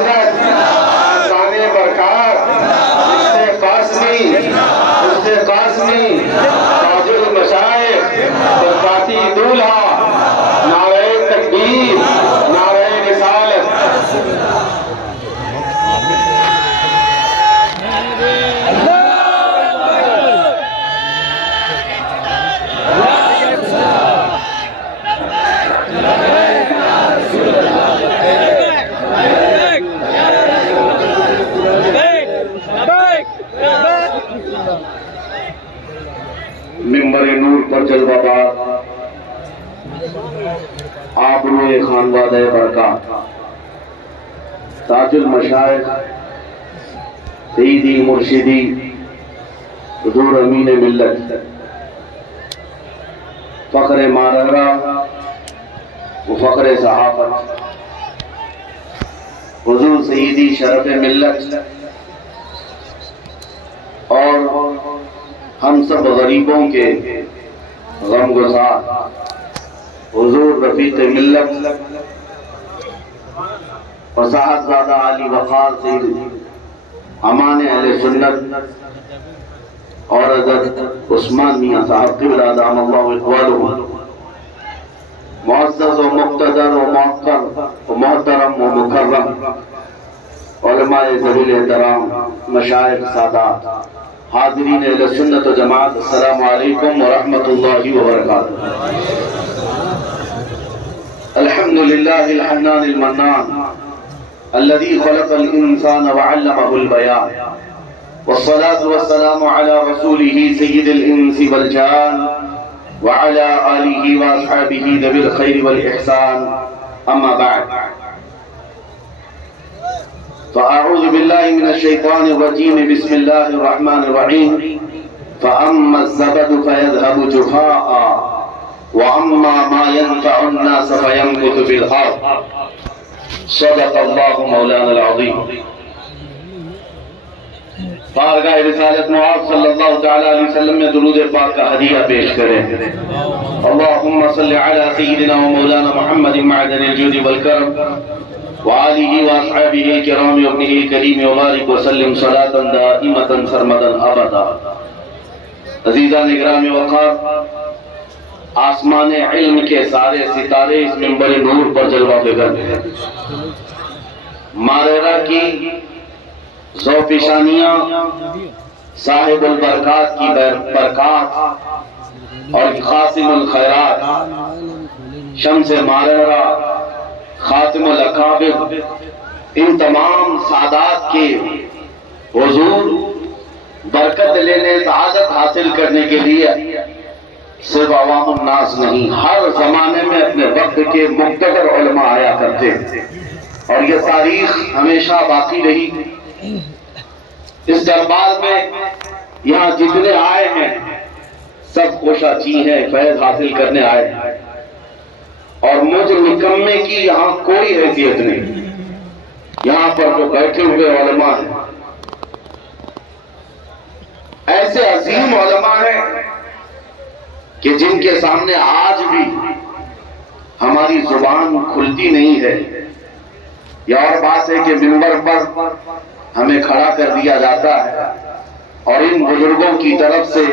حضرت ثانی برکات مفتی قاسمی تاج المشائخ برکاتی دولہا، نعرہ تکبیر، نعرہ رسالت۔ منبر نور پر جلوہ بار آبروئے خانوادہ برکات، تاج المشائخ سیدی مرشدی حضور امین ملت، فخر مارغہ و فخر صحافت، حضور سیدی شرف ملت اور ہم سب غریبوں کے غم گسار حضور رفیق ملت فصاحت زادہ علی وقار سید امان اہل سنت اور حضرت عثمان میاں صاحب قبلہ دام اللہ اقوالہ، معزز و مقتدر و موقر و محترم و مکرم علماء ذوی احترام، مشائخ سادات، حاضرین اہل سنت و جماعت، السلام علیکم ورحمۃ اللہ وبرکاتہ۔ الحمدللہ الحنان المنان الذي خلق الانسان وعلمه البيان، والصلاة والسلام على رسوله سيد الانس والجان وعلى آلہ واصحابہ ذوی الخیر والاحسان، اما بعد فأعوذ بالله من الشيطان الرجيم، بسم الله الرحمن الرحيم، فأما الزبد فيذهب جفاء وأما ما ينفع الناس فيمكث في الأرض، صدق الله مولانا العظيم۔ بارگاہ رسالت معاذ صلی اللہ تعالی علیہ وسلم میں درود پاک کا ہدیہ پیش کریں۔ اللہم صلی علی سیدنا و مولانا محمد معدن الجود والکرم وآلہ واصحابہ الکرام وابنہ الکریم وبارک وسلم صلاۃ دائمۃ سرمدا ابدا۔ عزیزان اکرام وقار، آسمان علم کے سارے ستارے اس منبر نور پر جلوہ بگر ہیں۔ مارغہ کی ذوفشانیاں صاحب البرکات کی برکات اور قاسم الخیرات شمس مارغہ خاتم الاکابر، ان تمام سادات کے حضور برکت لینے، سعادت حاصل کرنے کے لیے صرف عوام الناس نہیں، ہر زمانے میں اپنے وقت کے مقتدر علماء آیا کرتے ہیں، اور یہ تاریخ ہمیشہ باقی رہی۔ اس دربار میں یہاں جتنے آئے ہیں سب خوشا چی ہیں، فیض حاصل کرنے آئے ہیں، اور مجھ نکمے کی یہاں کوئی حیثیت نہیں۔ یہاں پر جو بیٹھے ہوئے علماء ہیں ایسے عظیم علماء ہیں کہ جن کے سامنے آج بھی ہماری زبان کھلتی نہیں ہے۔ یہ اور بات ہے کہ منبر پر ہمیں کھڑا کر دیا جاتا ہے اور ان بزرگوں کی طرف سے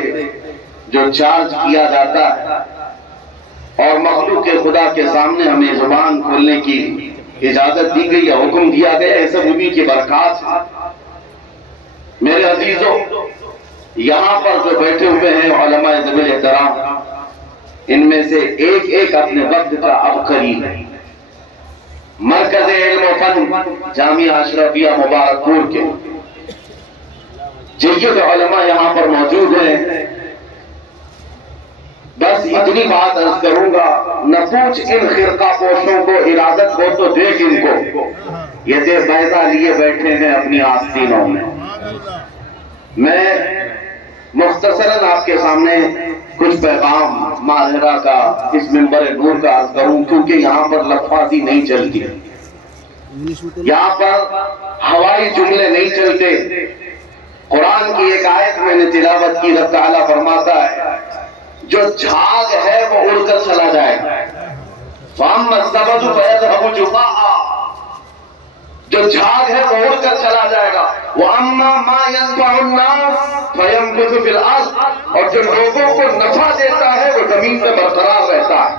جو چارج کیا جاتا ہے اور مخلوق خدا کے سامنے ہمیں زبان کھولنے کی اجازت دی گئی یا حکم دیا گیا، یہ سب انہی کی برکات ہے۔ میرے عزیزوں، یہاں پر جو بیٹھے ہوئے ہیں علماء ذوی احترام، ان میں سے ایک ایک اپنے وقت کا عبقری ہے۔ مرکز علم و فن جامعہ اشرفیہ مبارک پور کے جید علماء یہاں پر موجود ہیں۔ بس اتنی بات عرض کروں گا، نہ پوچھ ان خرقہ پوشوں کو ارادت کو تو دیکھ ان کو، یہ دے بیضہ لیے بیٹھے ہیں اپنی آستینوں میں۔ میں مختصراً آپ کے سامنے کچھ پیغام مارغہ کا اس منبر نور کا عرض کروں، کیونکہ یہاں پر لفاظی نہیں چلتی، یہاں پر ہوائی جملے نہیں چلتے۔ قرآن کی ایک آیت میں نے تلاوت کی، رب تعالیٰ فرماتا ہے جو جھاگ ہے وہ اڑ کر چلا جائے گا، فَأَمَّا الزَّبَدُ فَيَذْهَبُ جُفَاءً، جو جھاگ ہے وہ اڑ کر چلا جائے گا. وَأَمَّا مَا يَنْفَعُ النَّاسَ فَيَمْكُثُ فِي الْأَرْضِ, اور جو لوگوں کو نفع دیتا ہے وہ زمین پہ برقرار رہتا ہے.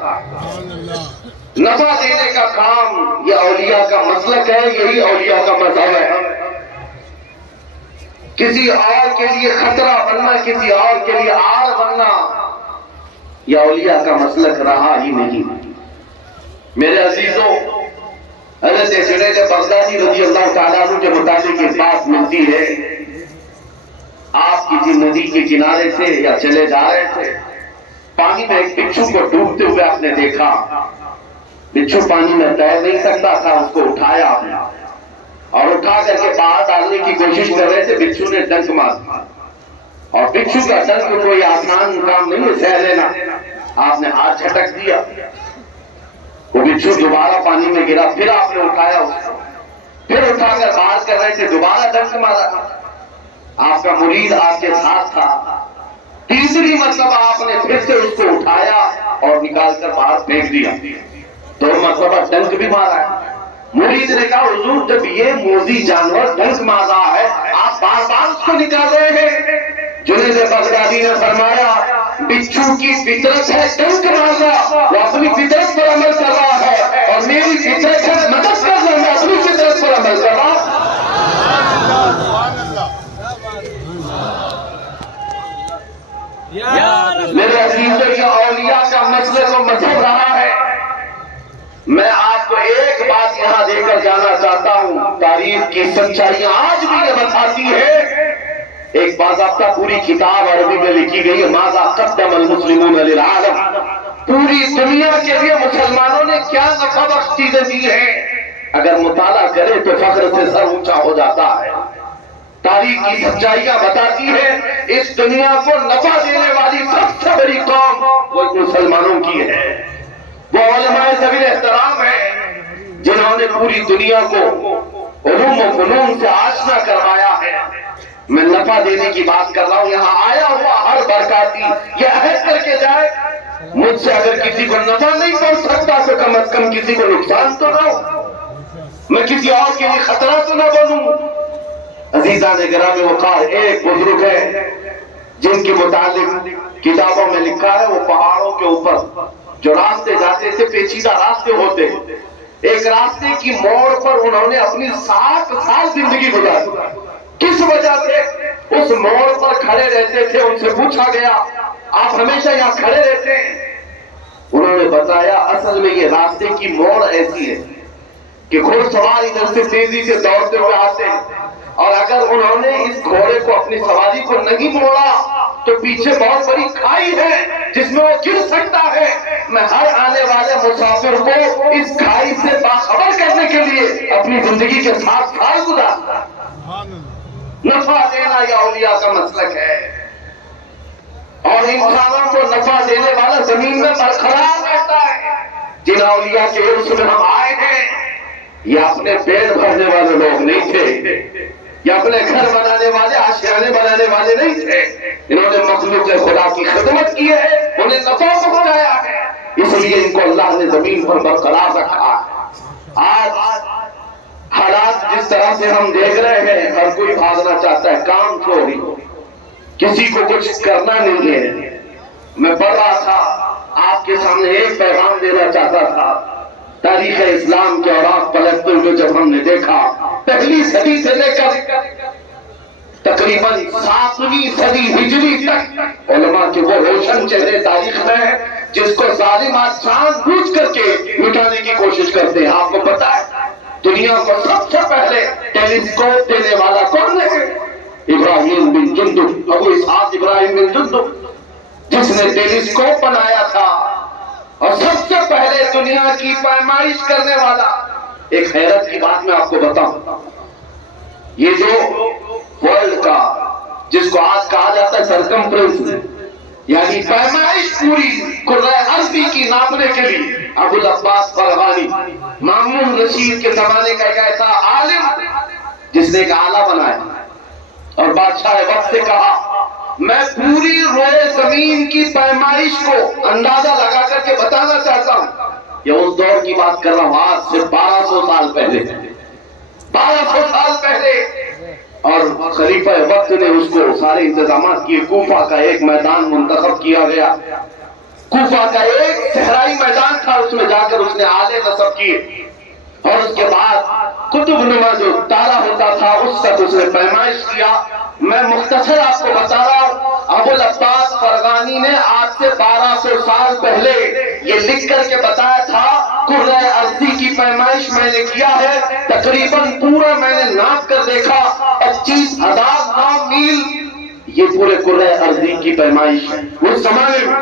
نفع دینے کا کام یہ اولیاء کا مسلک ہے, یہی اولیاء کا مذہب ہے. کسی اور کے لیے خطرہ بننا, کسی اور کے لیے آڑ بننا, یہ اولیاء کا مسلک رہا ہی نہیں. میرے عزیزوں, حضرت جنید بغدادی رضی اللہ تعالیٰ عنہ کے متعلق ایک بات ملتی ہے. آپ کسی ندی کے کنارے سے یا چلے جا رہے تھے, پانی میں ایک بچھو کو ڈوبتے ہوئے آپ نے دیکھا. بچھو پانی میں تیر نہیں سکتا تھا, اس کو اٹھایا آپ نے اور اٹھا کر کے باہر ڈالنے کی کوشش کر رہے تھے. بچھو نے ڈنک مارا, اور بچھو کا ڈنک کوئی آسان کام نہیں ہے سہ لینا. آپ نے ہاتھ جھٹک دیا, وہ بچھو دوبارہ پانی میں گرا. پھر آپ نے اٹھایا اس کو, پھر اٹھا کر باہر کر رہے تھے, دوبارہ ڈنک مارا. آپ کا مرید آپ کے ساتھ تھا. تیسری مرتبہ آپ نے پھر سے اس کو اٹھایا اور نکال کر باہر پھینک دیا. 2 مرتبہ ڈنک بھی مارا ہے. مرید نے کہا حضور جب یہ موذی جانور ڈنک مار رہا ہے, آپ بار بار اس کو نکال رہے ہیں. جنید بغدادی نے فرمایا بچھو کی فطرت ہے ڈنک مارنا, وہ اپنی فطرت پر عمل کر رہا ہے, اور میری فطرت ہے مدد کرنا, میں اپنی فطرت پر عمل کر رہا ہوں. میرے عزیزوں, یہ اولیاء کا مسلک و مذہب رہا ہے. میں آپ کو ایک بات یہاں دے کر جانا چاہتا ہوں, تاریخ کی سچائیاں آج بھی یہ بتاتی ہے. ایک باضابطہ پوری کتاب عربی میں لکھی گئی ہے, ماذا قدم المسلمون للعالم, پوری دنیا کے لیے مسلمانوں نے کیا نفع بخش چیزیں دی ہیں. اگر مطالعہ کرے تو فخر سے سر اونچا ہو جاتا ہے. تاریخ کی سچائیاں بتاتی ہے اس دنیا کو نفع دینے والی سب سے بڑی قوم وہ مسلمانوں کی ہے. وہ علماء ذوی احترام ہیں جنہوں نے پوری دنیا کو علوم و فنون سے آشنا کروایا ہے. میں نفع دینے کی بات کر رہا ہوں. یہاں آیا ہوا ہر برکاتی یہ عہد کر کے جائے, مجھ سے اگر کسی کو نفع نہیں پہنچ سکتا تو کم از کم کسی کو نقصان تو نہ ہو, میں کسی اور کے لیے خطرہ تو نہ بنوں. عزیزان گرامی وقار, ایک بزرگ ہے جن کے متعلق کتابوں میں لکھا ہے, وہ پہاڑوں کے اوپر جو راستے جاتے تھے, پیچیدہ راستے ہوتے, ایک راستے کی موڑ پر انہوں نے اپنی 60 سال زندگی گزاری. کس وجہ سے اس موڑ پر کھڑے رہتے تھے؟ ان سے پوچھا گیا آپ ہمیشہ یہاں کھڑے رہتے ہیں؟ انہوں نے بتایا اصل میں یہ راستے کی موڑ ایسی ہے کہ گھوڑ سوار ادھر سے تیزی سے دوڑتے ہوئے آتے ہیں, اور اگر انہوں نے اس گھوڑے کو اپنی سواری کو نہیں موڑا تو پیچھے بہت بڑی کھائی ہے جس میں وہ گر سکتا ہے. میں ہر آنے والے مسافر کو اس کھائی سے باخبر کرنے کے لیے اپنی زندگی کے 7 سال گزارتا. نفع دینا یہ اولیاء کا مسلک ہے, اور انسانوں کو نفع دینے والا زمین میں برقرار رہتا ہے. جن اولیاء کے عرص میں ہم آئے ہیں یہ اپنے پیٹ بھرنے والے لوگ نہیں تھے, یہ اپنے گھر بنانے والے, آشیانے بنانے والے نہیں تھے. انہوں نے مخلوق خدا کی خدمت کی ہے, انہیں نفع پہنچایا ہے, اس لیے ان کو اللہ نے زمین پر برقرار رکھا ہے. آج حالات جس طرح سے ہم دیکھ رہے ہیں, ہر کوئی بھاگنا چاہتا ہے, کام چوری, کسی کو کچھ کرنا نہیں ہے. میں پڑھ رہا تھا, آپ کے سامنے ایک پیغام دینا چاہتا تھا. تاریخ اسلام کے اوراق پلٹتے ہوئے جب ہم نے دیکھا, پہلی صدی سے لے کر تقریباً 7ویں صدی ہجری تک علماء کے وہ روشن چہرے تاریخ میں ہیں جس کو ظالمات جان بوجھ کر کے مٹانے کی کوشش کرتے ہیں. آپ کو پتا ہے دنیا کو سب سے پہلے ٹیلیسکوپ دینے والا کون ہے؟ ابراہیم بن جندب, ابو اسحاق ابراہیم بن جندب, جس نے ٹیلیسکوپ بنایا تھا اور سب سے پہلے دنیا کی پیمائش کرنے والا. ایک حیرت کی بات میں آپ کو بتاؤں, یہ جو ورلڈ کا جس کو آج کہا جاتا ہے سرکمفرنس, یعنی پیمائش پوری کرۂ ارضی کی ناپنے کے لیے, ابو العباس فرغانی مامون رشید کے زمانے کا ایک ایسا عالم جس نے ایک آلہ بنایا اور بادشاہ وقت سے کہا میں پوری روئے زمین کی پیمائش کو اندازہ لگا کر کے بتانا چاہتا ہوں. یہ اس دور کی بات کر رہا ہوں, آج سے 1200 سال پہلے. 1200 سال پہلے. اور خلیفہ وقت نے اس کو سارے انتظامات کیے. کوفہ کا ایک میدان منتخب کیا گیا. کوفہ کا ایک صحرائی میدان تھا, اس میں جا کر اس نے آلے نصب کیے. اور اس کے بعد قطب نما جو تارا ہوتا تھا اس تک اس نے پیمائش کیا. میں مختصر آپ کو بتا رہا ہوں, ابو العباس فرغانی نے آج سے 1200 سال پہلے یہ لکھ کر کے بتایا تھا کرۂ ارضی کی پیمائش میں نے کیا ہے. تقریباً پورا میں نے ناپ کر دیکھا 25,000 میل یہ پورے کرۂ ارضی کی پیمائش ہے اس زمانے میں.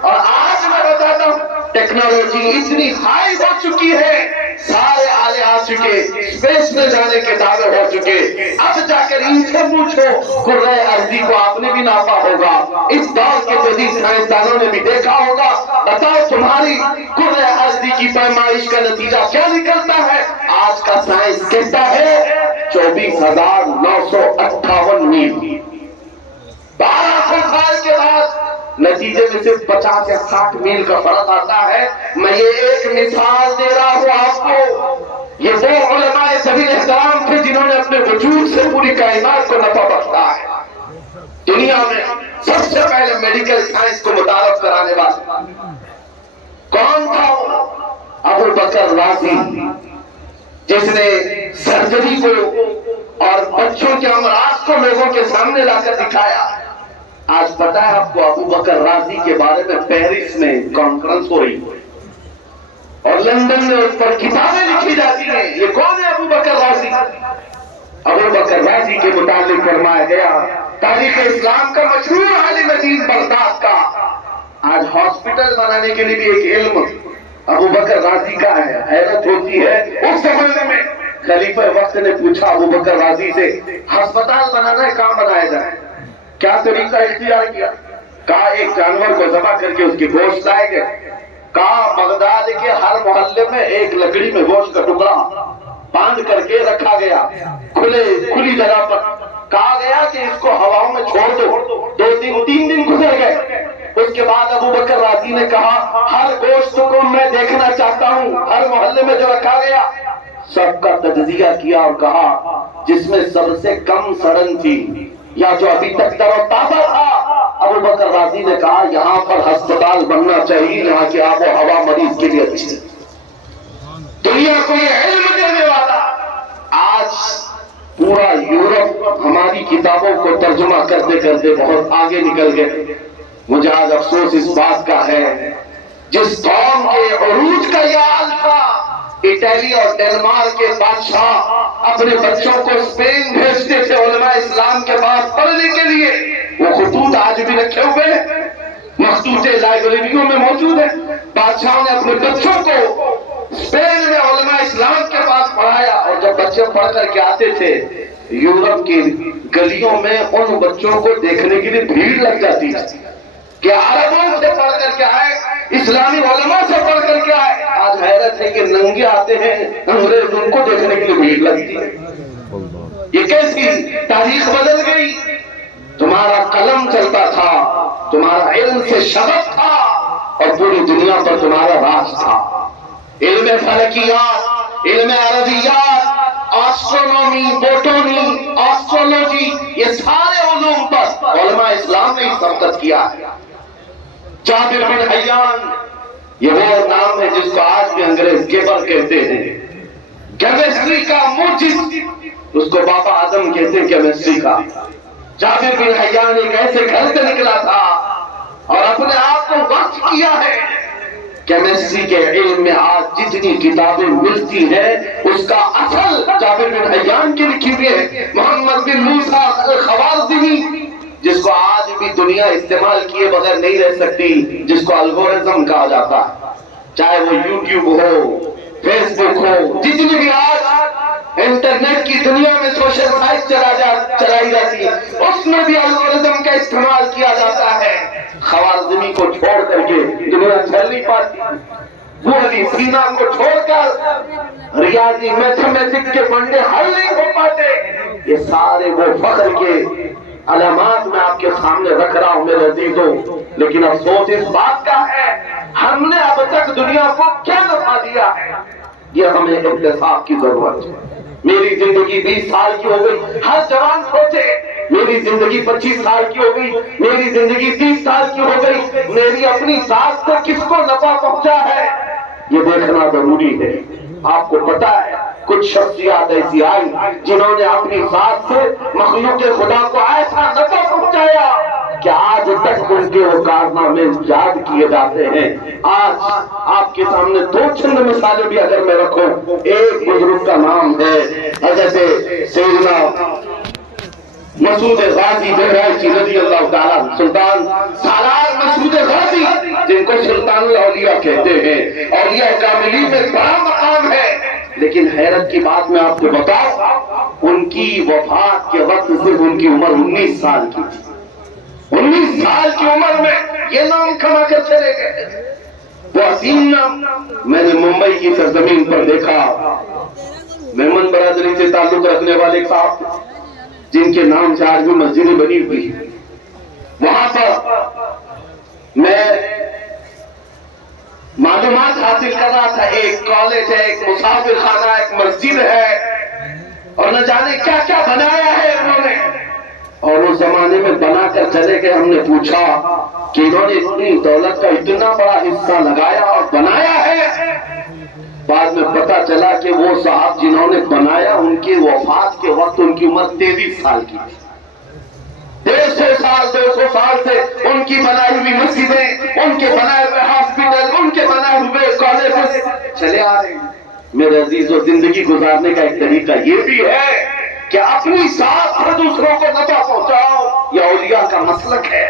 اور آج میں بتاتا ہوں ٹیکنالوجی اتنی ہائی ہو چکی ہے, سارے آلے آ چکے, اسپیس میں جانے کے دعوے ہو چکے. اب جا کر ان سے پوچھو کرۂ ارضی کو آپ نے بھی ناپا ہوگا, اس دور کے جدید سائنسدانوں نے بھی دیکھا ہوگا. بتاؤ تمہاری کرۂ ارضی کی پیمائش کا نتیجہ کیا نکلتا ہے؟ آج کا سائنس کہتا ہے 24,958 میل. 1200 سال کے بعد نتیجے میں صرف 50 یا 60 میل کا فرق آتا ہے. میں یہ ایک مثال دے رہا ہوں آپ کو. یہ وہ علماء ذوی احترام تھے جنہوں نے اپنے وجود سے پوری کائنات کو نفع بخشا ہے. دنیا میں سب سے پہلے میڈیکل سائنس کو متعارف کرانے والا کون تھا؟ ابو بکر رازی, جس نے سرجری کو اور بچوں کے امراض کو لوگوں کے سامنے لا کر دکھایا. آج پتا ہے آپ کو ابو بکر رازی کے بارے میں پیرس میں کانفرنس ہو رہی اور لندن میں اس پر کتابیں لکھی جاتی ہیں. یہ کون ہے ابو بکر رازی؟ ابو بکر رازی کے متعلق فرمایا گیا تاریخ اسلام کا مشہور عالم دین بغداد کا. آج ہاسپٹل بنانے کے لیے بھی ایک علم ابو بکر رازی کا ہے. حیرت ہوتی ہے اس زمانے میں خلیفہ وقت نے پوچھا ابو بکر رازی سے ہسپتال بنانا ہے, کہاں بنایا جائے؟ کیا طریقہ اختیار کیا؟ کہا ایک جانور کو ذبح کر کے اس کی گوشت لائے گئے. کہا بغداد کے ہر محلے میں ایک لکڑی میں گوشت کا ٹکڑا باندھ کر کے رکھا گیا کھلی جگہ پر. کہا گیا کہ اس کو ہواؤں میں چھوڑ دو. 2-3 دن گزر گئے. اس کے بعد ابو بکر رازی نے کہا ہر گوشت کو میں دیکھنا چاہتا ہوں. ہر محلے میں جو رکھا گیا سب کا تجزیہ کیا اور کہا جس میں سب سے کم سڑن تھی یا جو ابھی تک تر و تازہ تھا, ابو بکر رازی نے کہا یہاں پر ہسپتال بننا چاہیے, یہاں کی آب و ہوا مریض کے لیے اچھی ہے. دنیا کو یہ علم دینے والا آج پورا یورپ ہماری کتابوں کو ترجمہ کرتے کرتے بہت آگے نکل گئے. مجھے آج افسوس اس بات کا ہے جس قوم کے عروج کا یہ حال تھا, اٹلی اور ڈنمارک کے بادشاہ اپنے بچوں کو اسپین بھیجتے تھے علماء اسلام کے پاس پڑھنے کے لیے. وہ خطوط آج بھی رکھے ہوئے مخطوط لائبریریوں میں موجود ہیں. بادشاہوں نے اپنے بچوں کو اسپین میں علماء اسلام کے پاس پڑھایا, اور جب بچے پڑھ کر کے آتے تھے یورپ کی گلیوں میں ان بچوں کو دیکھنے کے لیے بھیڑ لگ جاتی تھی کہ عربوں سے پڑھ کر کے آئے, اسلامی علماء سے پڑھ کر کے آئے. آج حیرت ہے کہ ننگے آتے ہیں انگریز, ان کو دیکھنے کے لیے بھیڑ لگتی ہے. یہ کیسی تاریخ بدل گئی. تمہارا قلم چلتا تھا, تمہارا علم سے شغف تھا اور پوری دنیا پر تمہارا راج تھا. علم فلکیات, علم عربیات, آسٹرونومی, بوٹانی, آسٹرولوجی, یہ سارے علوم پر علماء اسلام نے سبقت کیا ہے. جابر بن حیان یہ وہ نام ہے جس کو آج بھی انگریز گیبر کہتے ہیں. کیمسٹری کا موجز, اس کو بابا اعظم کہتے ہیں کیمسٹری کا. جابر بن حیان ایک ایسے گھر سے نکلا تھا اور اپنے آپ کو وقف کیا ہے. کیمسٹری کے علم میں آج جتنی کتابیں ملتی ہیں اس کا اصل جابر بن حیان کی لکھی ہوئی ہے. محمد بن موسیٰ الخوارزمی, جس کو آج بھی دنیا استعمال کیے بغیر نہیں رہ سکتی, جس کو الگورزم کہا جاتا ہے. چاہے وہ یوٹیوب ہو, فیس بک ہو, جتنی بھی آج انٹرنیٹ کی دنیا میں سوشل سائٹ چلائی جاتی ہے, اس میں بھی الگورزم کا استعمال کیا جاتا ہے. خوارزمی کو چھوڑ کر کے دنیا چل نہیں پاتی. وہ علی سینا کو چھوڑ کر ریاضی میتھمیٹکس کے فنڈے حل نہیں ہو پاتے. یہ سارے وہ فخر کے علامات میں آپ کے سامنے رکھ رہا ہوں میرے عزیزوں. لیکن افسوس اس بات کا ہے ہم نے اب تک دنیا کو کیا نفع دیا ہے, یہ ہمیں احتساب کی ضرورت ہے. میری زندگی 20 سال کی ہو گئی. ہر جوان سوچے میری زندگی 25 سال کی ہو گئی, میری زندگی 30 سال کی ہو گئی, میری اپنی ذات سے کس کو نفع پہنچا ہے یہ دیکھنا ضروری ہے. آپ کو پتا ہے کچھ شخصیات ایسی آئی جنہوں نے اپنی ذات سے مخلوق خدا کو ایسا نفع پہنچایا کہ آج تک ان کے وہ کارنامے یاد کیے جاتے ہیں. آج آپ کے سامنے 2 چند مثالیں بھی اگر میں رکھوں, ایک بزرگ کا نام ہے حضرت سیدنا مسعود غازی بہرائچی رضی اللہ تعالیٰ, سلطان سالار مسعود غازی جن کو سلطان الاولیاء کہتے ہیں. اولیاء کاملین میں بڑا مقام ہے, لیکن حیرت کی بات میں آپ کو بتاؤں ان کی وفات کے وقت صرف ان کی عمر 19 سال کی تھی. 19 سال کی عمر میں یہ نام کما کر چلے گئے. وہ عظیم نام میں نے ممبئی کی سرزمین پر دیکھا. میمن برادری سے تعلق رکھنے والے صاحب جن کے نام سے آج بھی مسجدیں بنی ہوئی, وہاں پر میں معلومات حاصل کر رہا تھا. ایک کالج ہے, ایک مسافر خانہ, ایک مسجد ہے, اور نہ جانے کیا کیا بنایا ہے انہوں نے. اور اس زمانے میں بنا کر چلے گئے. ہم نے پوچھا کہ انہوں نے اتنی دولت کا اتنا بڑا حصہ لگایا اور بنایا ہے. بعد میں پتا چلا کہ وہ صاحب جنہوں نے بنایا ان کی وفات کے وقت ان کی عمر 23 سال کی تھی. 150 سال سے ان کی بنائی ہوئی مسجدیں, ان کے بنائے ہوئے ہاسپٹل, ان کے بنائے ہوئے کالجز چلے آ رہے ہیں. میرے عزیزو, زندگی گزارنے کا ایک طریقہ یہ بھی ہے کہ اپنی ذات سے دوسروں کو نفع پہنچاؤ. یہ اولیاء کا مسلک ہے,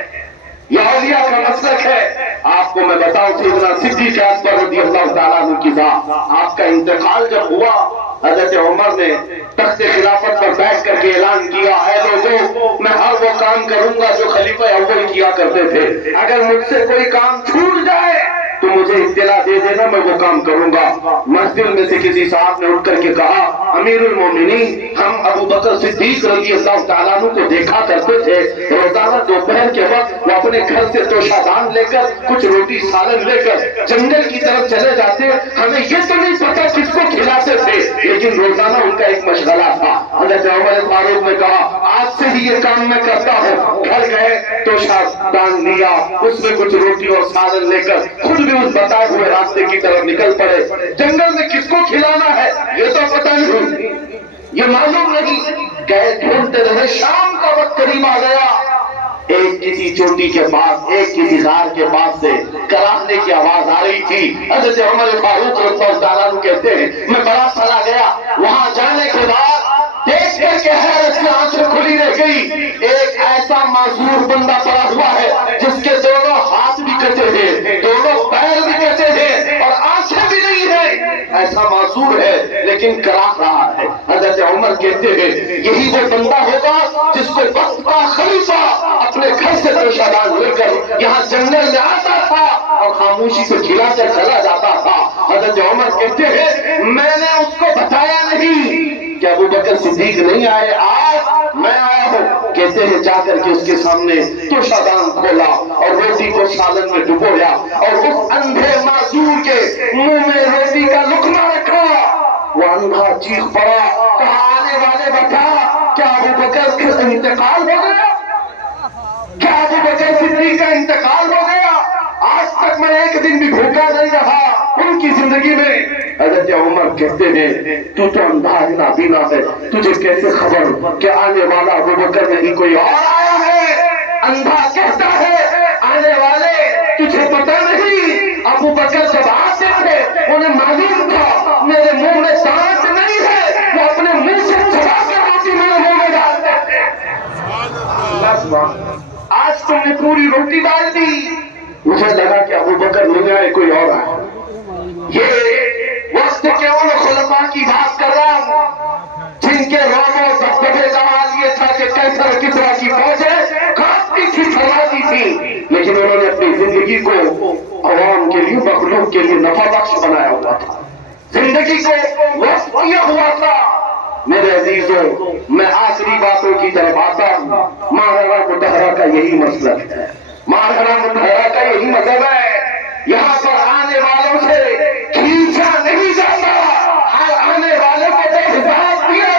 یہ اولیاء کا مسلک ہے. آپ کو میں بتاؤں سیدنا صدیق اکبر رضی اللہ تعالیٰ عنہ کی ذات, آپ کا انتقال جب ہوا حضرت عمر نے تخت خلافت پر بیٹھ کر کے اعلان کیا, اے لوگوں میں ہر وہ کام کروں گا جو خلیفہ اول کیا کرتے تھے. اگر مجھ سے کوئی کام چھوٹ جائے تو مجھے اطلاع دے دینا, میں وہ کام کروں گا. مسجد میں سے کسی صاحب نے اٹھ کر کے کہا, امیر المومنین ہم ابو بکر صدیق رضی اللہ تعالیٰ عنہ کو دیکھا کرتے تھے روزانہ دوپہر کے وقت وہ اپنے گھر سے توشہ دان لے کر کچھ روٹی سالن لے کر جنگل کی طرف چلے جاتے, ہمیں یہ تو نہیں پتا کس کو کھلاتے تھے, لیکن روزانہ ان کا ایک مشغلہ تھا. حضرت عمر فاروق نے کہا آج سے ہی یہ کام میں کرتا ہوں. گھر گئے, توشہ دان لیا, اس میں کچھ روٹی اور سالن لے کر خود بھی اس بتائے ہوئے راستے کی طرف نکل پڑے. جنگل میں کس کو کھلانا ہے یہ تو پتہ نہیں, یہ معلوم نہیں. گئے ڈھونڈتے رہے, شام کا وقت قریب آ گیا. ایک کسی چوٹی کے پاس, ایک کسی غار کے پاس سے کراہنے کی آواز آ رہی تھی. حضرت عمر فاروق رضی اللہ تعالیٰ عنہ کہتے ہیں میں بڑا چلا گیا. وہاں جانے کے بعد دیکھ کر کے حیرت سے آنکھیں کھلی رہ گئی. ایک ایسا معذور بندہ پڑا ہوا ہے جس کے دونوں ہاتھ بھی کٹے ہیں, دونوں پیر بھی کٹے ہیں اور آنکھیں بھی نہیں ہیں. ایسا معذور ہے لیکن کراہ رہا ہے. حضرت عمر کہتے ہیں یہی وہ بندہ ہوگا جس کو وقت کا خلیفہ اپنے گھر سے توشہ دان لے کر یہاں جنگل میں آتا تھا اور خاموشی سے کھلا کر چلا جاتا تھا. حضرت عمر کہتے ہیں میں نے اس کو بتایا نہیں کہ ابو بکر صدیق نہیں آئے, آج میں آیا ہوں. کہتے ہیں جا کر کے اس کے سامنے توشہ دان کھولا اور روٹی کو سالن میں ڈبویا اور اس اندھے معذور کے منہ میں روٹی کا لقمہ رکھا. وہ اندھا چیخ پڑا, کہا آنے والے بتا کیا ابو بکر کا انتقال ہو گیا, کیا ابو بکر صدیق کا انتقال ہو گیا. آج تک میں ایک دن بھی بھوکا نہیں رہا ان کی زندگی میں. حضرت عمر کہتے ہیں تو اندھا نابینا ہے, تجھے کیسے خبر کہ آنے والا ابو بکر نہیں کوئی اور آیا ہے. اندھا کہتا ہے آنے والے تجھے پتہ نہیں, ابو بکر جب آتے تھے انہیں معلوم تھا میرے منہ میں دانت نہیں ہے, وہ اپنے منہ سے چبا کر روٹی میرے منہ میں ڈالتے تھے. آج تم نے پوری روٹی ڈال دی, مجھے لگا کہ ابو بکر نہیں آئے کوئی اور آئے. یہ وقت کے ان خلفاء کی بات کر رہا ہوں جن کے رعب و دبدبے کا حال یہ تھا کہ کیسر کسرا کی فوجیں کافی تھی, سرواتی تھی, لیکن انہوں نے اپنی زندگی کو عوام کے لیے, مخلوق کے لیے نفع بخش بنایا ہوا تھا, زندگی کو وقت کیا ہوا تھا. میرے عزیزوں میں آخری باتوں کی طرف آتا ہوں. ماہرہ مطہرہ کا یہی مسلک ہے, ماہرہ مطہرہ کا یہی مذہب ہے. یہاں پر آنے والوں سے کھینچا نہیں جاتا, ہر آنے والے کو بے حساب دیا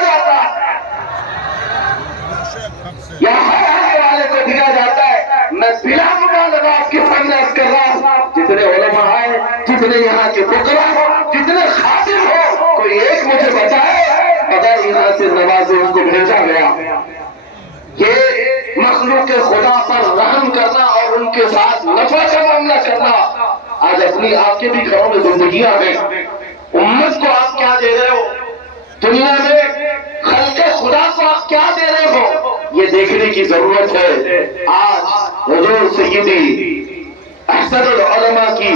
جتنے یہاں کے فقراء ہو، جتنے خادم ہو، کوئی ایک مجھے بتائے اگر یہاں سے نوازے اس کو بھیجا گیا. یہ مخلوق خدا پر رحم کرنا اور ان کے ساتھ نفع کا معاملہ کرنا. آج اپنی آپ کے بھی گھروں میں زندگیاں ہیں، امت کو آپ کیا دے رہے ہو؟ دنیا میں خلق خدا کو آپ کیا دے رہے ہو؟ یہ دیکھنے کی ضرورت ہے. آج حضور سیدی احسن العلماء کی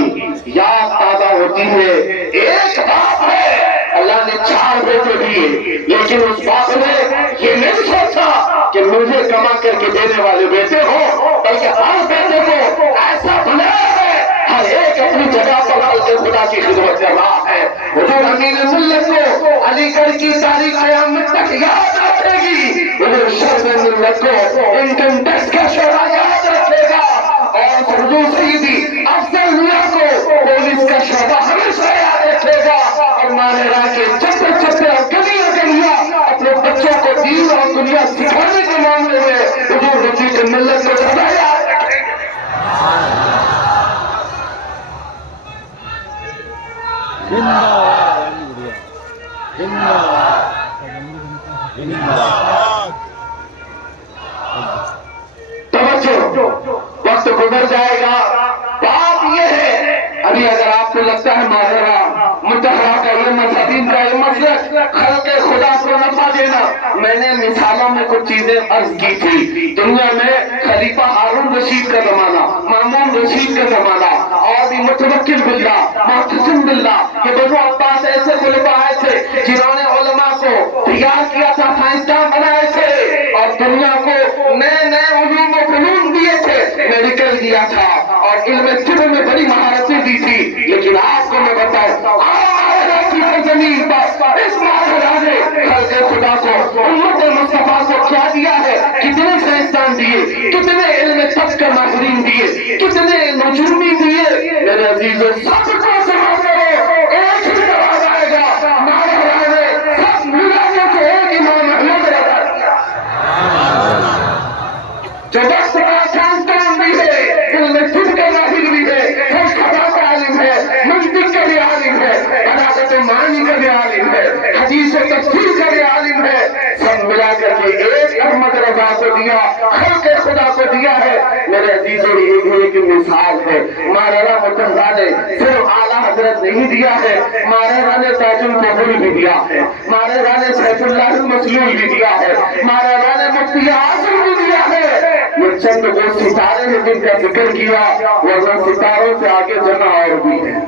یاد تازہ ہوتی ہے. ایک باپ ہے، اللہ نے 4 بیٹے دیے، لیکن اس باپ نے یہ نہیں سوچا کہ مجھے کما کر کے دینے والے بیٹے ہو، بلکہ ہر بیٹے کو ایسا بنایا ہے ہر ایک اپنی جگہ پر خلق خدا کی خدمت کر رہا ہے. حضور امین ملت کو علی گڑھ کی تاریخ قیامت تک یاد رکھے گی. حضور شرف ملت کو انکم ٹیکس کا شعبہ یاد رکھے گا، اور حضور سیدی افضل اللہ کو پولیس کا شعبہ ہمیشہ یاد رکھے گا. اور ماہرہ کے چپے چپے اور گلیاں گلیاں اپنے بچوں کو دین اور دنیا سکھانے کے معاملے میں حضور رفیق ملت کو سدا یاد رکھے گا. توجہ، وقت گزر جائے گا. بات یہ ہے، ابھی اگر آپ کو لگتا ہے ماہرہ متحرہ کا یہ مذہبین کا یہ مسلک خلق خدا کو نفع دینا، میں نے مثالوں میں کچھ چیزیں عرض کی تھی. دنیا میں خلیفہ ہارون رشید کا زمانہ، مامون رشید کا زمانہ، اور بھی متوکل باللہ، معتصم باللہ، یہ بنو عباس ایسے خلفاء آئے تھے جنہوں نے علماء کو تیار کیا تھا، سائنسدان بنائے تھے، اور دنیا کو نئے نئے علوم و فنون دیے تھے، میڈیکل دیا تھا، اور علم طب میں بڑی مہارتیں دی تھی. لیکن آپ کو میں بتاؤں، زمین پر اس ماہرہ نے خلق خدا کو، امت مصطفیٰ کو کیا دیا ہے؟ کتنے سائنسدان دیے، کتنے علم طب کے ماہرین دیے، کتنے نجومی دیے. میرے عزیزوں، سب کو سمجھ کرو، ایک ہی جواب آئے گا. ماہرہ نے سب ملا کے ایک امام احمد رضا دیا، جو 10 سائنسدان بھی ہے، علم طب کا ماہر بھی ہے، فلسفہ کا عالم ہے، منطق کا بھی عالم ہے، بلاغت معنی کا بھی عالم ہے، حدیث و تفسیر کا بھی عالم ہے. سب ملا کر کے ایک احمد رضا کو دیا، خلق خدا کو دیا ہے. میرے عزیزوں، ایک مثال ہے. ماہرہ مرتضیٰ نے صرف اعلیٰ حضرت نہیں دیا ہے، ماہرہ نے تاج الفضل بھی دیا ہے، ماہرہ نے سیف اللہ المسلول بھی دیا ہے، ماہرہ نے مفتی اعظم بھی دیا ہے. یہ چند وہ ستارے ہیں جن کا ذکر کیا، ورنہ ستاروں سے آگے جنا اور بھی ہے.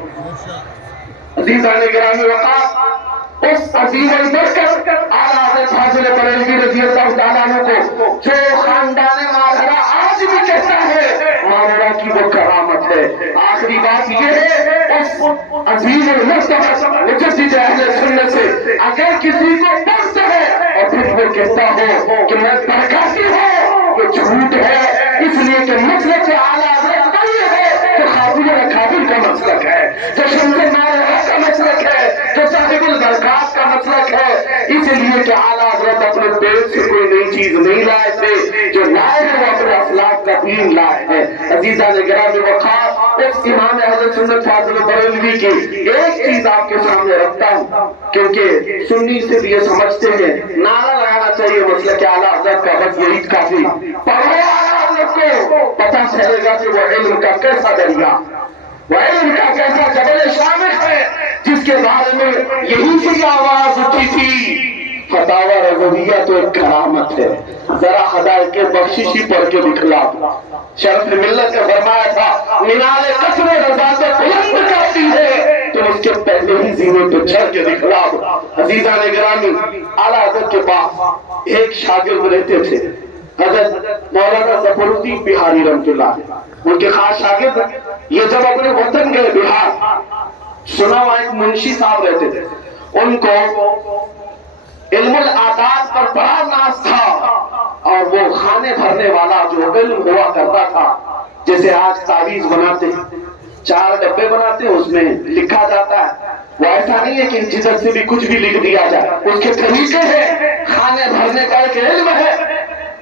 عزیزان گرامی وقار، اس عظیم البرکت اعلیٰ حضرت فاضل بریلوی رضی اللہ تعالیٰ عنہ کو جو خاندان ماہرہ آج بھی کہتا ہے، ماہرہ کی وہ کرامت ہے. آخری بات یہ ہے، اس عظیم المرتبہ مجدد اہل سنت سے اگر کسی کو پرس ہے اور پھر وہ کہتا ہو کہ میں برکاتی ہوں، وہ جھوٹ ہے. اس لیے کہ مسلک اعلیٰ حضرت نہیں ہے جو خاتون اکابر کا مسلک ہے، جو شمس ماہرہ کا مسلک ہے، جو صاحب البرکات کا مسلک ہے. اس لیے کہ اعلیٰ حضرت اپنے پیٹ سے کوئی نئی چیز نہیں لائے تھے، جو لائے ہیں وہ اپنے اخلاق کا دین لائے ہیں. عزیزان گرامی وقار، اس امام اہل سنت فاضل بریلوی کی ایک چیز آپ کے سامنے رکھتا ہوں، کیونکہ سنی سے بھی یہ سمجھتے ہیں نعرہ لگانا چاہیے مسلک اعلیٰ حضرت کا، بس یہی کافی. پڑھو اعلیٰ حضرت کو، پتہ چلے گا کہ وہ علم کا کیسا دریا، وہ علم کا کیسا جبل شامخ ہے جس کے بارے میں یہی سے آواز اٹھی تھی. فتاوی رضویہ تو ایک کرامت ہے، ذرا خدا کے بخششی پڑھ کے دکھلا. شرف ملت نے فرمایا تھا، مینار قصر رضا سے بلند کرتی ہے، تم اس کے پہلے ہی زینے پہ چڑھ کے دکھلا. عزیزان گرامی، اعلیٰ حضرت کے پاس ایک شاگرد رہتے تھے، حضرت مولانا ظفر الدین بہاری رحمۃ اللہ، ان کے خاص شاگرد. یہ جب اپنے وطن گئے بہار، سنا وہاں ایک منشی صاحب رہتے تھے، ان کو علم العادات پر بڑا ناز تھا، اور وہ خانے بھرنے والا جو علم ہوا کرتا تھا، جیسے آج تعویذ بناتے ہیں، 4 ڈبے بناتے ہیں، اس میں لکھا جاتا ہے. وہ ایسا نہیں ہے کہ جدھر سے بھی کچھ بھی لکھ دیا جائے، اس کے طریقے ہیں. خانے بھرنے کا ایک علم ہے،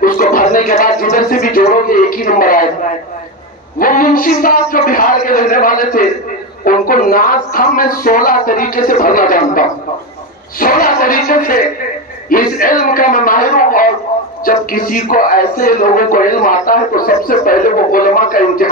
اس کو بھرنے کے بعد جدھر سے بھی جوڑو گے ایک ہی نمبر آئے گا. وہ منشی صاحب جو بہار کے رہنے والے تھے، ان کو ناز تھا میں 16 طریقے سے بھرنا جانتا ہوں، 16 طریقے سے اس علم کا میں ماہر ہوں، اور جب کسی کو ایسے لوگوں کو علم آتا ہے تو سب سے پہلے وہ علماء کا امتحان